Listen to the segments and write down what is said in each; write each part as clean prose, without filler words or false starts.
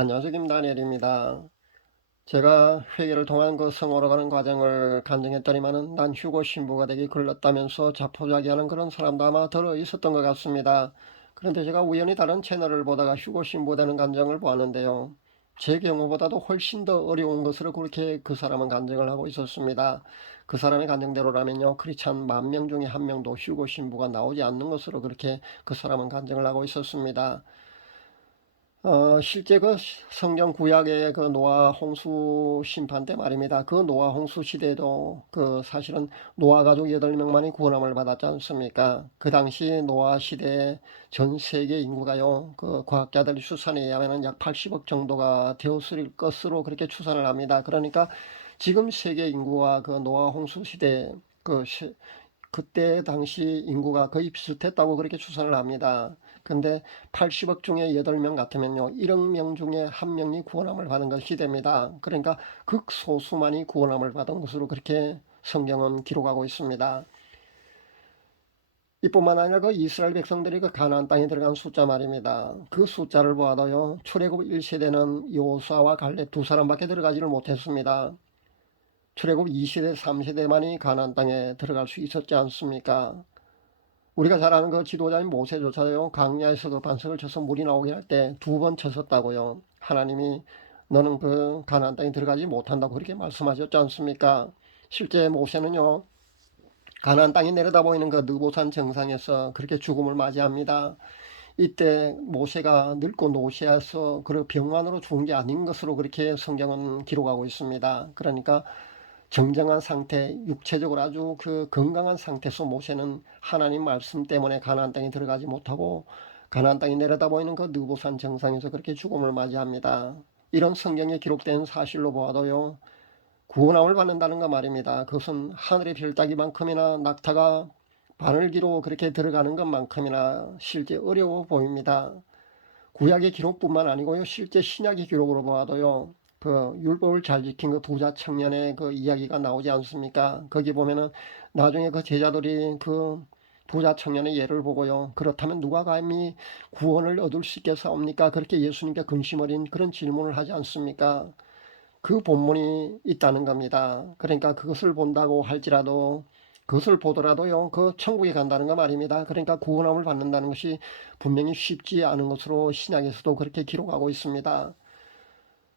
안녕하세요. 김다니엘입니다. 제가 회계를 통한 그 성으로 가는 과정을 간증했더니만은 난 휴고 신부가 되기 글렀다면서 자포자기하는 그런 사람도 아마 들어 있었던 것 같습니다. 그런데 제가 우연히 다른 채널을 보다가 휴고 신부 되는 간증을 보았는데요. 제 경우보다도 훨씬 더 어려운 것으로 그렇게 그 사람은 간증을 하고 있었습니다. 그 사람의 간증대로라면요. 크리스찬 10,000명 중에 한 명도 휴고 신부가 나오지 않는 것으로 그렇게 그 사람은 간증을 하고 있었습니다. 실제 그 성경 구약의 그 노아 홍수 심판 때 말입니다. 그 노아 홍수 시대에도 그 사실은 노아 가족 8명만이 구원함을 받았지 않습니까? 그 당시 노아 시대에 전 세계 인구가요, 그 과학자들 추산에 의하면 약 80억 정도가 되었을 것으로 그렇게 추산을 합니다. 그러니까 지금 세계 인구와 그 노아 홍수 시대 그때 당시 인구가 거의 비슷했다고 그렇게 추산을 합니다. 근데 80억 중에 8명 같으면요, 1억 명 중에 1명이 구원함을 받은 것이 됩니다. 그러니까 극소수만이 구원함을 받은 것으로 그렇게 성경은 기록하고 있습니다. 이뿐만 아니라 그 이스라엘 백성들이 그 가나안 땅에 들어간 숫자 말입니다. 그 숫자를 보아도요, 출애굽 1세대는 여호수아와 갈렙 두 사람밖에 들어가지를 못했습니다. 출애굽 2세대, 3세대만이 가나안 땅에 들어갈 수 있었지 않습니까? 우리가 잘 아는 그 지도자인 모세조차요, 광야에서 그 반석을 쳐서 물이 나오게 할 때 2번 쳤었다고요. 하나님이 너는 그 가나안 땅에 들어가지 못한다고 그렇게 말씀하셨지 않습니까? 실제 모세는요, 가나안 땅이 내려다 보이는 그 느보산 정상에서 그렇게 죽음을 맞이합니다. 이때 모세가 늙고 노쇠해서 그 병환으로 죽은 게 아닌 것으로 그렇게 성경은 기록하고 있습니다. 그러니까 정정한 상태, 육체적으로 아주 그 건강한 상태에서 모세는 하나님 말씀 때문에 가나안 땅에 들어가지 못하고 가나안 땅이 내려다 보이는 그 느보산 정상에서 그렇게 죽음을 맞이합니다. 이런 성경에 기록된 사실로 보아도요, 구원함을 받는다는 거 말입니다. 그것은 하늘의 별따기만큼이나 낙타가 바늘기로 그렇게 들어가는 것만큼이나 실제 어려워 보입니다. 구약의 기록뿐만 아니고요, 실제 신약의 기록으로 보아도요, 그 율법을 잘 지킨 그 부자 청년의 그 이야기가 나오지 않습니까? 거기 보면은 나중에 그 제자들이 그 부자 청년의 예를 보고요, 그렇다면 누가 감히 구원을 얻을 수 있겠사옵니까? 그렇게 예수님께 근심 어린 그런 질문을 하지 않습니까? 그 본문이 있다는 겁니다. 그러니까 그것을 본다고 할지라도, 그것을 보더라도요, 그 천국에 간다는 거 말입니다. 그러니까 구원함을 받는다는 것이 분명히 쉽지 않은 것으로 신약에서도 그렇게 기록하고 있습니다.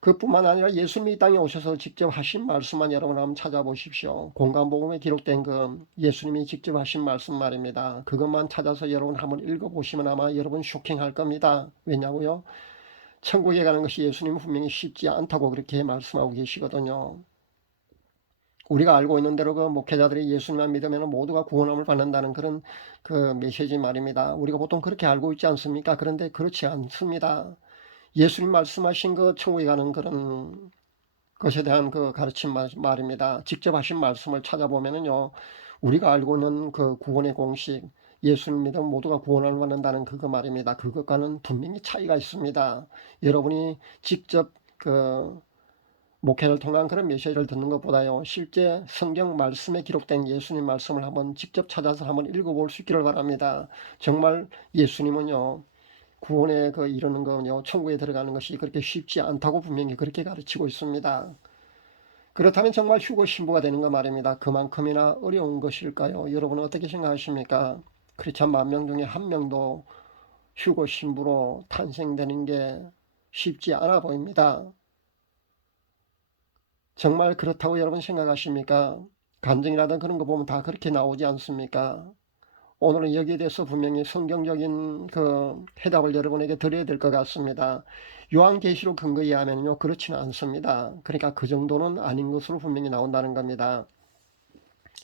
그뿐만 아니라 예수님이 이 땅에 오셔서 직접 하신 말씀만 여러분 한번 찾아보십시오. 공간복음에 기록된 그 예수님이 직접 하신 말씀 말입니다. 그것만 찾아서 여러분 한번 읽어보시면 아마 여러분 쇼킹할 겁니다. 왜냐고요? 천국에 가는 것이 예수님은 분명히 쉽지 않다고 그렇게 말씀하고 계시거든요. 우리가 알고 있는 대로 그 목회자들이 예수님만 믿으면 모두가 구원함을 받는다는 그런 그 메시지 말입니다. 우리가 보통 그렇게 알고 있지 않습니까? 그런데 그렇지 않습니다. 예수님 말씀하신 그 천국에 가는 그런 것에 대한 그 가르침 말입니다. 직접 하신 말씀을 찾아보면은요, 우리가 알고 있는 그 구원의 공식, 예수님 믿으면 모두가 구원을 받는다는 그거 말입니다. 그것과는 분명히 차이가 있습니다. 여러분이 직접 그 목회를 통한 그런 메시지를 듣는 것보다요, 실제 성경 말씀에 기록된 예수님 말씀을 한번 직접 찾아서 한번 읽어볼 수 있기를 바랍니다. 정말 예수님은요, 구원에 그 이르는 거요, 천국에 들어가는 것이 그렇게 쉽지 않다고 분명히 그렇게 가르치고 있습니다. 그렇다면 정말 휴고 신부가 되는 거 말입니다. 그만큼이나 어려운 것일까요? 여러분은 어떻게 생각하십니까? 크리스찬 10,000명 중에 한 명도 휴고 신부로 탄생되는 게 쉽지 않아 보입니다. 정말 그렇다고 여러분 생각하십니까? 간증이라든 그런 거 보면 다 그렇게 나오지 않습니까? 오늘은 여기에 대해서 분명히 성경적인 그 해답을 여러분에게 드려야 될 것 같습니다. 요한계시록 근거에 하면요, 그렇지는 않습니다. 그러니까 그 정도는 아닌 것으로 분명히 나온다는 겁니다.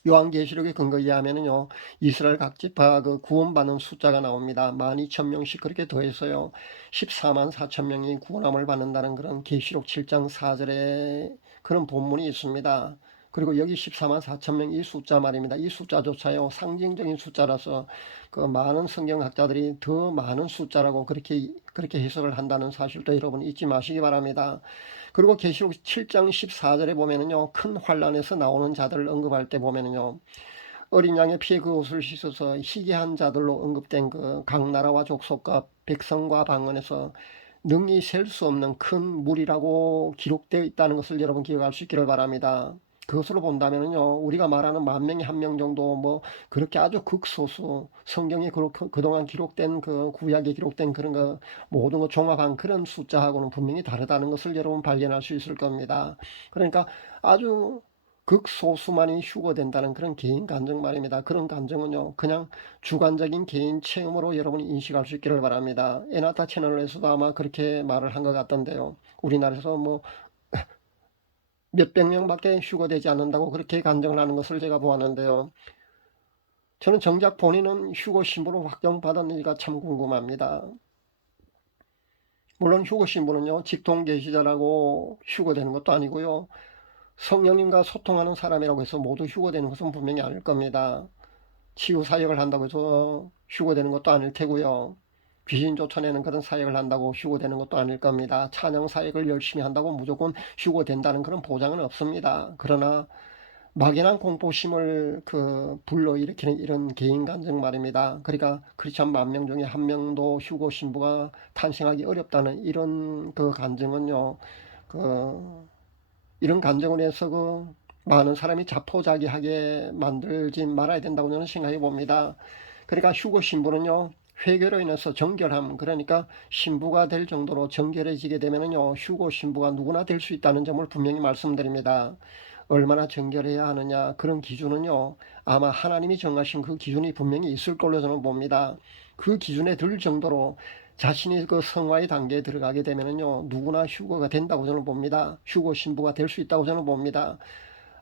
요한계시록의 근거에 하면은요, 이스라엘 각 지파 그 구원받는 숫자가 나옵니다. 12,000명씩 그렇게 더해서요, 14만 4천 명이 구원함을 받는다는 그런 계시록 7장 4절에 그런 본문이 있습니다. 그리고 여기 14만 4천 명 이 숫자 말입니다. 이 숫자조차요, 상징적인 숫자라서 그 많은 성경학자들이 더 많은 숫자라고 그렇게 해석을 한다는 사실도 여러분 잊지 마시기 바랍니다. 그리고 계시록 7장 14절에 보면은요, 큰 환란에서 나오는 자들을 언급할 때 보면은요, 어린 양의 피에 그 옷을 씻어서 희귀한 자들로 언급된 그 각 나라와 족속과 백성과 방언에서 능히 셀 수 없는 큰 물이라고 기록되어 있다는 것을 여러분 기억할 수 있기를 바랍니다. 그것으로 본다면요, 우리가 말하는 10,000명에 1명 정도, 뭐 그렇게 아주 극소수, 성경에 그동안 기록된 그 구약에 기록된 그런 거 모든 거 종합한 그런 숫자하고는 분명히 다르다는 것을 여러분 발견할 수 있을 겁니다. 그러니까 아주 극소수만이 휴거된다는 그런 개인 간증 말입니다. 그런 간증은요, 그냥 주관적인 개인 체험으로 여러분이 인식할 수 있기를 바랍니다. 에나타 채널에서도 아마 그렇게 말을 한 것 같던데요. 우리나라에서 뭐 몇백 명밖에 휴거되지 않는다고 그렇게 간증을 하는 것을 제가 보았는데요. 저는 정작 본인은 휴거 신부로 확정받았는지가 참 궁금합니다. 물론 휴거 신부는요, 직통 계시자라고 휴거되는 것도 아니고요, 성령님과 소통하는 사람이라고 해서 모두 휴거되는 것은 분명히 아닐 겁니다. 치유 사역을 한다고 해서 휴거되는 것도 아닐 테고요. 귀신 쫓아내는 그런 사역을 한다고 휴거되는 것도 아닐 겁니다. 찬양 사역을 열심히 한다고 무조건 휴거된다는 그런 보장은 없습니다. 그러나 막연한 공포심을 불러일으키는 이런 개인 간증 말입니다. 그러니까 크리스찬 10,000명 중에 1명도 휴거 신부가 탄생하기 어렵다는 이런 그 간증은요, 이런 간증을 해서 많은 사람이 자포자기하게 만들지 말아야 된다고 저는 생각해 봅니다. 그러니까 휴거 신부는요, 회개로 인해서 정결함, 그러니까 신부가 될 정도로 정결해지게 되면요, 휴거 신부가 누구나 될 수 있다는 점을 분명히 말씀드립니다. 얼마나 정결해야 하느냐, 그런 기준은요, 아마 하나님이 정하신 그 기준이 분명히 있을 걸로 저는 봅니다. 그 기준에 들 정도로 자신이 그 성화의 단계에 들어가게 되면요, 누구나 휴거가 된다고 저는 봅니다. 휴거 신부가 될 수 있다고 저는 봅니다.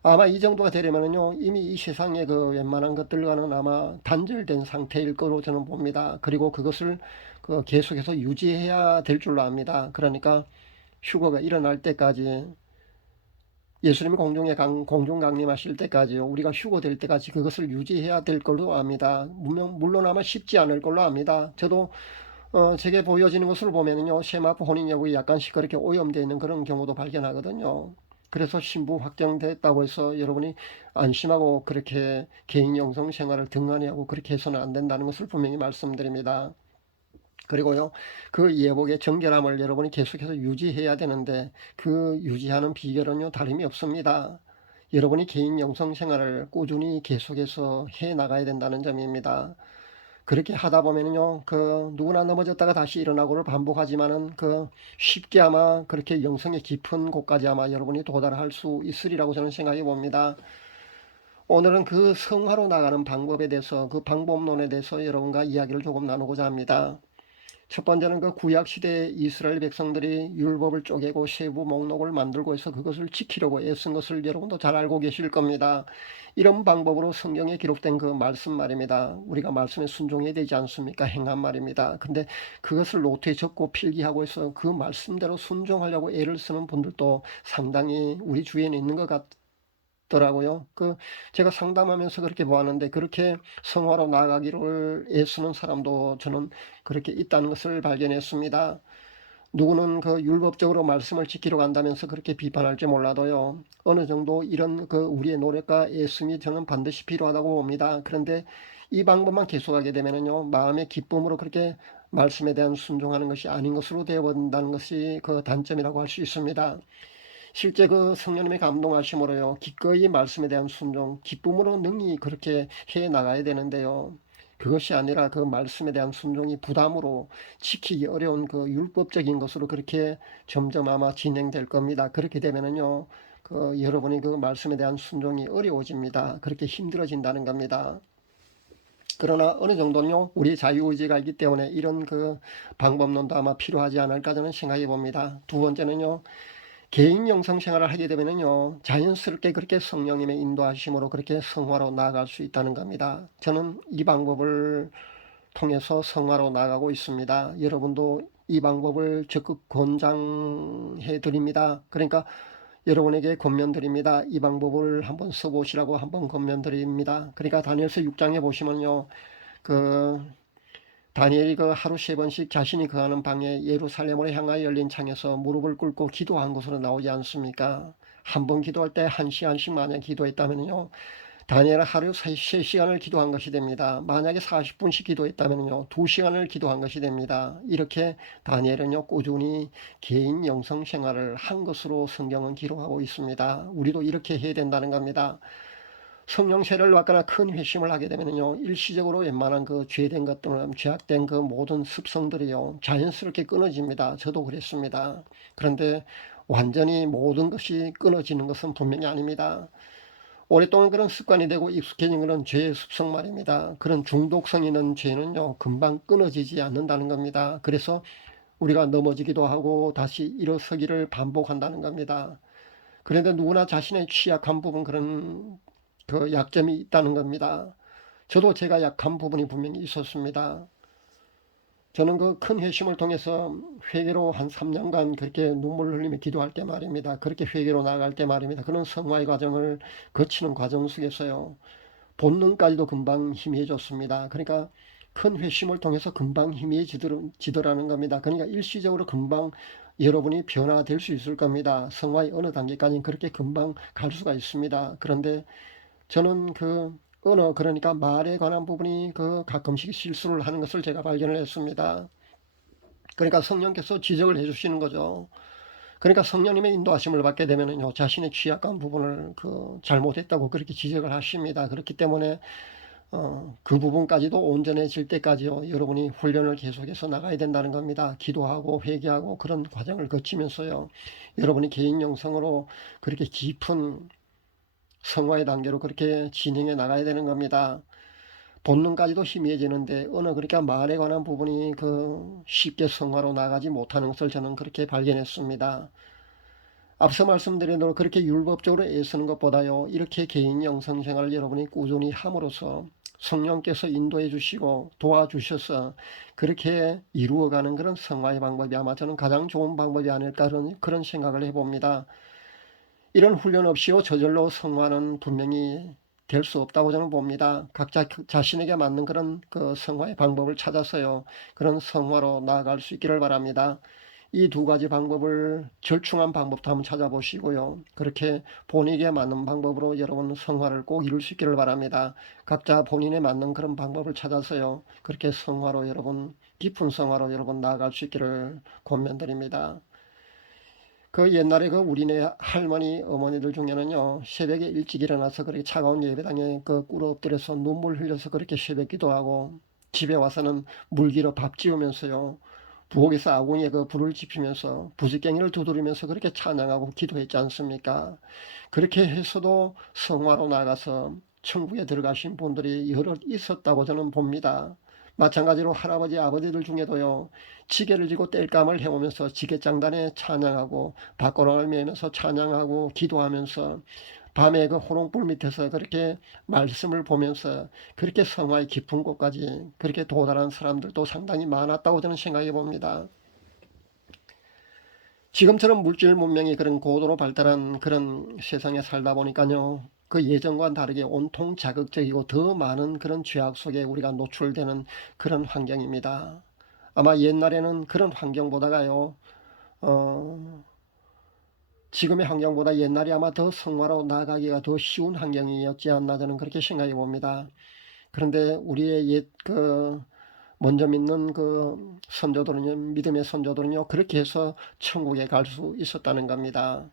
아마 이 정도가 되려면요, 이미 이 세상의 그 웬만한 것들과는 아마 단절된 상태일 거로 저는 봅니다. 그리고 그것을 계속해서 유지해야 될 줄로 압니다. 그러니까 휴거가 일어날 때까지, 예수님이 공중 강림하실 때까지요, 우리가 휴거될 때까지 그것을 유지해야 될 걸로 압니다. 물론 아마 쉽지 않을 걸로 압니다. 저도 제게 보여지는 것을 보면은요, 세마포 혼인 여부에 약간씩 그렇게 오염되어 있는 그런 경우도 발견하거든요. 그래서 신부 확정됐다고 해서 여러분이 안심하고 그렇게 개인 영성 생활을 등한히 하고 그렇게 해서는 안 된다는 것을 분명히 말씀드립니다. 그리고요, 그 예복의 정결함을 여러분이 계속해서 유지해야 되는데 그 유지하는 비결은요, 다름이 없습니다. 여러분이 개인 영성 생활을 꾸준히 계속해서 해 나가야 된다는 점입니다. 그렇게 하다 보면요, 누구나 넘어졌다가 다시 일어나고를 반복하지만은 쉽게 아마 그렇게 영성의 깊은 곳까지 아마 여러분이 도달할 수 있으리라고 저는 생각해 봅니다. 오늘은 그 성화로 나가는 방법에 대해서, 그 방법론에 대해서 여러분과 이야기를 조금 나누고자 합니다. 첫 번째는 그 구약 시대 이스라엘 백성들이 율법을 쪼개고 세부 목록을 만들고 해서 그것을 지키려고 애쓴 것을 여러분도 잘 알고 계실 겁니다. 이런 방법으로 성경에 기록된 그 말씀 말입니다. 우리가 말씀에 순종해야 되지 않습니까? 행한 말입니다. 근데 그것을 노트에 적고 필기하고 해서 그 말씀대로 순종하려고 애를 쓰는 분들도 상당히 우리 주위에는 있는 것 같더라고요. 제가 상담하면서 그렇게 보았는데, 그렇게 성화로 나아가기를 애쓰는 사람도 저는 그렇게 있다는 것을 발견했습니다. 누구는 율법적으로 말씀을 지키려고 한다면서 그렇게 비판할지 몰라도요, 어느 정도 이런 우리의 노력과 애씀이 저는 반드시 필요하다고 봅니다. 그런데 이 방법만 계속하게 되면요, 마음의 기쁨으로 그렇게 말씀에 대한 순종하는 것이 아닌 것으로 되어본다는 것이 그 단점이라고 할 수 있습니다. 실제 성령님의 감동하심으로요, 기꺼이 말씀에 대한 순종, 기쁨으로 능히 그렇게 해 나가야 되는데요. 그것이 아니라 그 말씀에 대한 순종이 부담으로 지키기 어려운 율법적인 것으로 그렇게 점점 아마 진행될 겁니다. 그렇게 되면은요, 여러분이 그 말씀에 대한 순종이 어려워집니다. 그렇게 힘들어진다는 겁니다. 그러나 어느 정도는요, 우리 자유의지가 있기 때문에 이런 방법론도 아마 필요하지 않을까 저는 생각해 봅니다. 두 번째는요, 개인 영성 생활을 하게 되면요, 자연스럽게 그렇게 성령님의 인도하심으로 그렇게 성화로 나아갈 수 있다는 겁니다. 저는 이 방법을 통해서 성화로 나가고 있습니다. 여러분도 이 방법을 적극 권장해 드립니다. 그러니까 여러분에게 권면드립니다. 이 방법을 한번 써보시라고 한번 권면드립니다. 그러니까 다니엘서 6장에 보시면요, 그 다니엘이 하루 3번씩 자신이 거하는 방에 예루살렘으로 향하여 열린 창에서 무릎을 꿇고 기도한 것으로 나오지 않습니까? 한 번 기도할 때 1시간씩 만약 기도했다면요, 다니엘은 하루 3시간을 기도한 것이 됩니다. 만약에 40분씩 기도했다면요, 2시간을 기도한 것이 됩니다. 이렇게 다니엘은요, 꾸준히 개인 영성 생활을 한 것으로 성경은 기록하고 있습니다. 우리도 이렇게 해야 된다는 겁니다. 성령 세례를 받거나 큰 회심을 하게 되면요, 일시적으로 웬만한 그 죄된 것들은 죄악된 그 모든 습성들이요, 자연스럽게 끊어집니다. 저도 그랬습니다. 그런데 완전히 모든 것이 끊어지는 것은 분명히 아닙니다. 오랫동안 그런 습관이 되고 익숙해진 그런 죄의 습성 말입니다. 그런 중독성 있는 죄는요, 금방 끊어지지 않는다는 겁니다. 그래서 우리가 넘어지기도 하고 다시 일어서기를 반복한다는 겁니다. 그런데 누구나 자신의 취약한 부분, 그런 그 약점이 있다는 겁니다. 저도 제가 약한 부분이 분명히 있었습니다. 저는 그 큰 회심을 통해서 회개로 한 3년간 그렇게 눈물을 흘리며 기도할 때 말입니다. 그렇게 회개로 나아갈 때 말입니다. 그런 성화의 과정을 거치는 과정 속에서요, 본능까지도 금방 희미해졌습니다. 그러니까 큰 회심을 통해서 금방 희미해지더라는 겁니다. 그러니까 일시적으로 금방 여러분이 변화가 될 수 있을 겁니다. 성화의 어느 단계까지는 그렇게 금방 갈 수가 있습니다. 그런데 저는 그 언어, 그러니까 말에 관한 부분이 그 가끔씩 실수를 하는 것을 제가 발견을 했습니다. 그러니까 성령께서 지적을 해주시는 거죠. 그러니까 성령님의 인도하심을 받게 되면은요, 자신의 취약한 부분을 그 잘못했다고 그렇게 지적을 하십니다. 그렇기 때문에 그 부분까지도 온전해질 때까지요, 여러분이 훈련을 계속해서 나가야 된다는 겁니다. 기도하고 회개하고 그런 과정을 거치면서요, 여러분이 개인 영성으로 그렇게 깊은 성화의 단계로 그렇게 진행해 나가야 되는 겁니다. 본능까지도 희미해지는데 어느 그러니까 말에 관한 부분이 그 쉽게 성화로 나가지 못하는 것을 저는 그렇게 발견했습니다. 앞서 말씀드린 대로 그렇게 율법적으로 애쓰는 것보다요, 이렇게 개인 영성 생활을 여러분이 꾸준히 함으로써 성령께서 인도해 주시고 도와주셔서 그렇게 이루어가는 그런 성화의 방법이 아마 저는 가장 좋은 방법이 아닐까 그런 생각을 해봅니다. 이런 훈련 없이요, 저절로 성화는 분명히 될 수 없다고 저는 봅니다. 각자 자신에게 맞는 그런 그 성화의 방법을 찾아서요, 그런 성화로 나아갈 수 있기를 바랍니다. 이 두 가지 방법을 절충한 방법도 한번 찾아보시고요, 그렇게 본인에게 맞는 방법으로 여러분 성화를 꼭 이룰 수 있기를 바랍니다. 각자 본인에 맞는 그런 방법을 찾아서요, 그렇게 성화로 여러분, 깊은 성화로 여러분 나아갈 수 있기를 권면드립니다. 그 옛날에 그 우리네 할머니 어머니들 중에는요, 새벽에 일찍 일어나서 그렇게 차가운 예배당에 그 꿇어 엎드려서 눈물 흘려서 그렇게 새벽 기도하고, 집에 와서는 물기로 밥 지으면서요, 부엌에서 아궁이에 그 불을 지피면서 부지깽이를 두드리면서 그렇게 찬양하고 기도했지 않습니까? 그렇게 해서도 성화로 나가서 천국에 들어가신 분들이 여러 있었다고 저는 봅니다. 마찬가지로 할아버지 아버지들 중에도요, 지게를 지고 땔감을 해오면서 지게장단에 찬양하고 밭고랑을 매면서 찬양하고 기도하면서 밤에 그 호롱불 밑에서 그렇게 말씀을 보면서 그렇게 성화의 깊은 곳까지 그렇게 도달한 사람들도 상당히 많았다고 저는 생각해 봅니다. 지금처럼 물질 문명이 그런 고도로 발달한 그런 세상에 살다 보니까요, 그 예전과는 다르게 온통 자극적이고 더 많은 그런 죄악 속에 우리가 노출되는 그런 환경입니다. 아마 옛날에는 그런 환경보다가요, 어, 지금의 환경보다 옛날이 아마 더 성화로 나아가기가 더 쉬운 환경이었지 않나 저는 그렇게 생각해 봅니다. 그런데 우리의 먼저 믿는 그 선조들은요, 믿음의 선조들은요, 그렇게 해서 천국에 갈 수 있었다는 겁니다.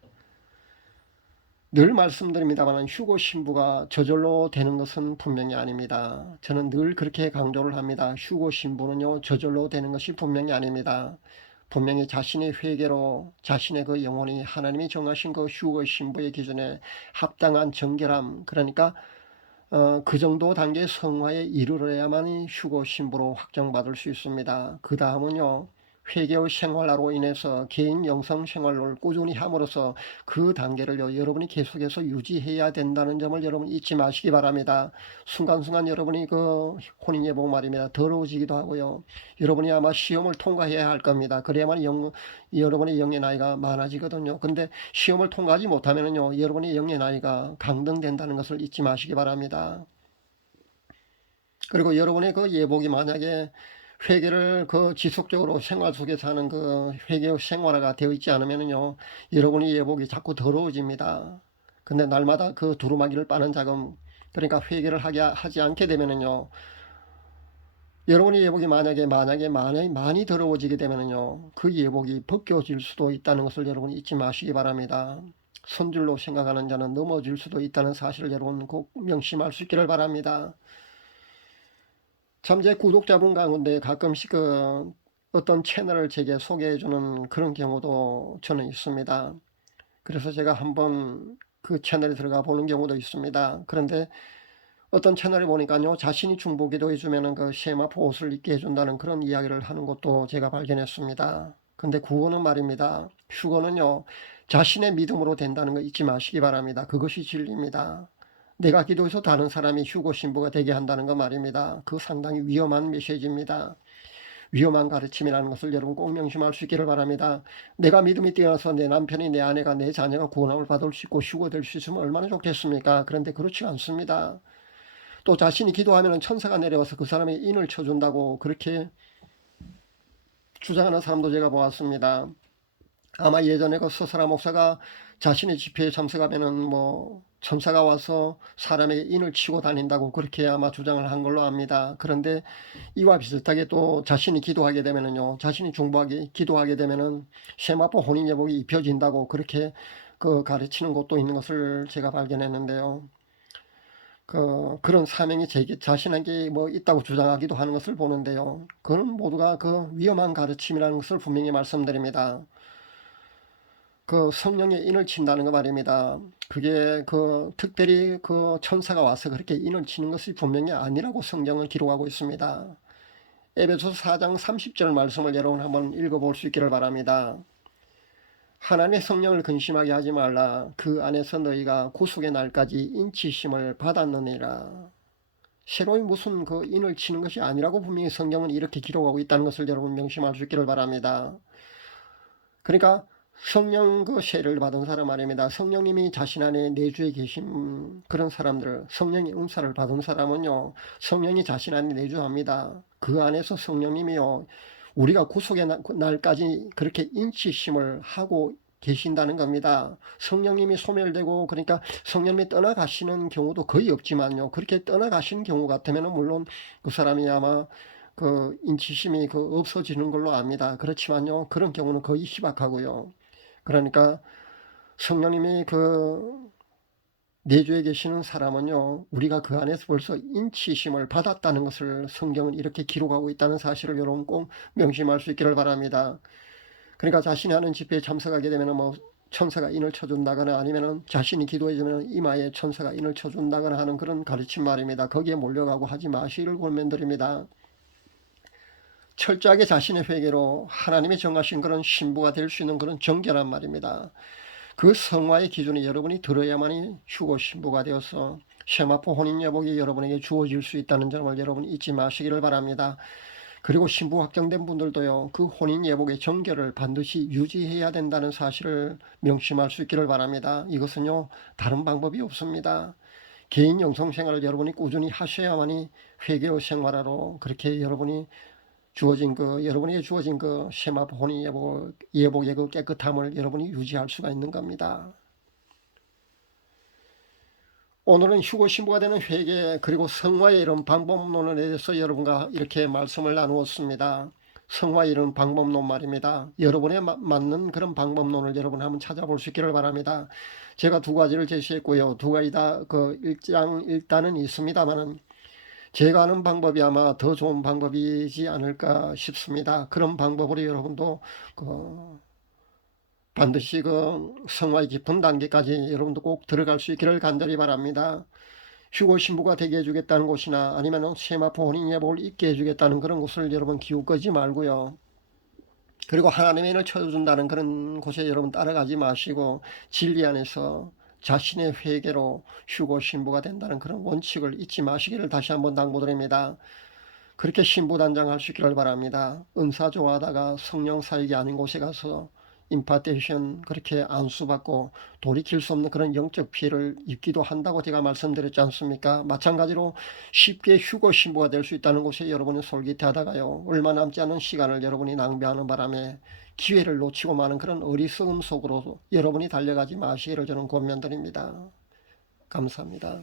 늘 말씀드립니다만 휴고 신부가 저절로 되는 것은 분명히 아닙니다. 저는 늘 그렇게 강조를 합니다. 휴고 신부는요, 저절로 되는 것이 분명히 아닙니다. 분명히 자신의 회개로 자신의 그 영혼이 하나님이 정하신 그 휴거 신부의 기준에 합당한 정결함, 그러니까 그 정도 단계의 성화에 이르러야만이 휴거 신부로 확정받을 수 있습니다. 그 다음은요, 회개의 생활로 인해서 개인 영성 생활을 꾸준히 함으로써 그 단계를 여러분이 계속해서 유지해야 된다는 점을 여러분 잊지 마시기 바랍니다. 순간순간 여러분이 그 혼인예복 말입니다, 더러워지기도 하고요, 여러분이 아마 시험을 통과해야 할 겁니다. 그래야만 여러분의 영의 나이가 많아지거든요. 근데 시험을 통과하지 못하면요, 여러분의 영의 나이가 강등된다는 것을 잊지 마시기 바랍니다. 그리고 여러분의 그 예복이 만약에 회개를 그 지속적으로 생활 속에서 하는 그 회개 생활화가 되어 있지 않으면요, 여러분의 예복이 자꾸 더러워집니다. 근데 날마다 그 두루마기를 빠는 작업, 그러니까 회개를 하지 않게 되면은요, 여러분의 예복이 만약에 많이 더러워지게 되면은요, 그 예복이 벗겨질 수도 있다는 것을 여러분 잊지 마시기 바랍니다. 선줄로 생각하는 자는 넘어질 수도 있다는 사실을 여러분 꼭 명심할 수 있기를 바랍니다. 참 제 구독자분 가운데 가끔씩 어떤 채널을 제게 소개해주는 그런 경우도 저는 있습니다. 그래서 제가 한번 그 채널에 들어가 보는 경우도 있습니다. 그런데 어떤 채널에 보니까요, 자신이 중보기도 해주면은 그 세마포 옷을 입게 해준다는 그런 이야기를 하는 것도 제가 발견했습니다. 근데 구원은 말입니다. 휴거는요, 자신의 믿음으로 된다는 거 잊지 마시기 바랍니다. 그것이 진리입니다. 내가 기도해서 다른 사람이 휴거 신부가 되게 한다는 거 말입니다. 그 상당히 위험한 메시지입니다. 위험한 가르침이라는 것을 여러분 꼭 명심할 수 있기를 바랍니다. 내가 믿음이 뛰어나서 내 남편이, 내 아내가, 내 자녀가 구원함을 받을 수 있고 휴거될 수 있으면 얼마나 좋겠습니까? 그런데 그렇지 않습니다. 또 자신이 기도하면 천사가 내려와서 그 사람의 인을 쳐준다고 그렇게 주장하는 사람도 제가 보았습니다. 아마 예전에 그 서사라 목사가 자신의 집회에 참석하면은 뭐 천사가 와서 사람에게 인을 치고 다닌다고 그렇게 아마 주장을 한 걸로 압니다. 그런데 이와 비슷하게 또 자신이 기도하게 되면은요, 자신이 중보하게 기도하게 되면은 세마포 혼인 예복이 입혀진다고 그렇게 그 가르치는 곳도 있는 것을 제가 발견했는데요. 그런 사명이 자신에게 뭐 있다고 주장하기도 하는 것을 보는데요. 그건 모두가 그 위험한 가르침이라는 것을 분명히 말씀드립니다. 그 성령의 인을 친다는 거 말입니다. 그게 특별히 그 천사가 와서 그렇게 인을 치는 것이 분명히 아니라고 성경은 기록하고 있습니다. 에베소서 4장 30절 말씀을 여러분 한번 읽어볼 수 있기를 바랍니다. 하나님의 성령을 근심하게 하지 말라. 그 안에서 너희가 구속의 날까지 인치심을 받았느니라. 새로이 무슨 그 인을 치는 것이 아니라고 분명히 성경은 이렇게 기록하고 있다는 것을 여러분 명심할 수 있기를 바랍니다. 그러니까 성령 그 세를 받은 사람 말입니다. 성령님이 자신 안에 내주에 계신 그런 사람들, 성령의 은사를 받은 사람은요, 성령이 자신 안에 내주합니다. 그 안에서 성령님이요, 우리가 구속의 날까지 그렇게 인치심을 하고 계신다는 겁니다. 성령님이 소멸되고 그러니까 성령님이 떠나가시는 경우도 거의 없지만요, 그렇게 떠나가시는 경우 같으면 물론 그 사람이 아마 그 인치심이 없어지는 걸로 압니다. 그렇지만요, 그런 경우는 거의 희박하고요. 그러니까 성령님이 내주에 계시는 사람은요, 우리가 그 안에서 벌써 인치심을 받았다는 것을 성경은 이렇게 기록하고 있다는 사실을 여러분 꼭 명심할 수 있기를 바랍니다. 그러니까 자신이 하는 집회에 참석하게 되면 뭐 천사가 인을 쳐준다거나 아니면 자신이 기도해주면 이마에 천사가 인을 쳐준다거나 하는 그런 가르침 말입니다. 거기에 몰려가고 하지 마시기를 권면드립니다. 철저하게 자신의 회개로 하나님이 정하신 그런 신부가 될 수 있는 그런 정결한 말입니다. 그 성화의 기준이 여러분이 들어야만이 휴거 신부가 되어서 세마포 혼인 여복이 여러분에게 주어질 수 있다는 점을 여러분 잊지 마시기를 바랍니다. 그리고 신부 확정된 분들도요, 그 혼인 예복의 정결을 반드시 유지해야 된다는 사실을 명심할 수 있기를 바랍니다. 이것은요, 다른 방법이 없습니다. 개인 영성 생활을 여러분이 꾸준히 하셔야만이 회개의 생활하러 그렇게 여러분이 여러분에게 주어진 그 세마포 혼인 예복의 그 깨끗함을 여러분이 유지할 수가 있는 겁니다. 오늘은 휴거 신부가 되는 회개 그리고 성화에 이른 방법론에 대해서 여러분과 이렇게 말씀을 나누었습니다. 성화에 이른 방법론 말입니다. 여러분에 맞는 그런 방법론을 여러분 한번 찾아볼 수 있기를 바랍니다. 제가 두 가지를 제시했고요. 두 가지 다 일단은 있습니다만은 제가 아는 방법이 아마 더 좋은 방법이지 않을까 싶습니다. 그런 방법으로 여러분도 반드시 성화의 깊은 단계까지 여러분도 꼭 들어갈 수 있기를 간절히 바랍니다. 휴거 신부가 되게 해주겠다는 곳이나 아니면 세마포 혼인 예복을 입게 해주겠다는 그런 곳을 여러분 기웃거지 말고요. 그리고 하나님의 인을 쳐준다는 그런 곳에 여러분 따라가지 마시고 진리 안에서 자신의 회개로 휴거 신부가 된다는 그런 원칙을 잊지 마시기를 다시 한번 당부드립니다. 그렇게 신부 단장할 수 있기를 바랍니다. 은사 좋아하다가 성령 사역이 아닌 곳에 가서 임파테이션 그렇게 안수받고 돌이킬 수 없는 그런 영적 피해를 입기도 한다고 제가 말씀드렸지 않습니까? 마찬가지로 쉽게 휴거 신부가 될 수 있다는 곳에 여러분이 솔깃해하다가요, 얼마 남지 않은 시간을 여러분이 낭비하는 바람에 기회를 놓치고 마는 그런 어리석음 속으로 여러분이 달려가지 마시기를 저는 권면드립니다. 감사합니다.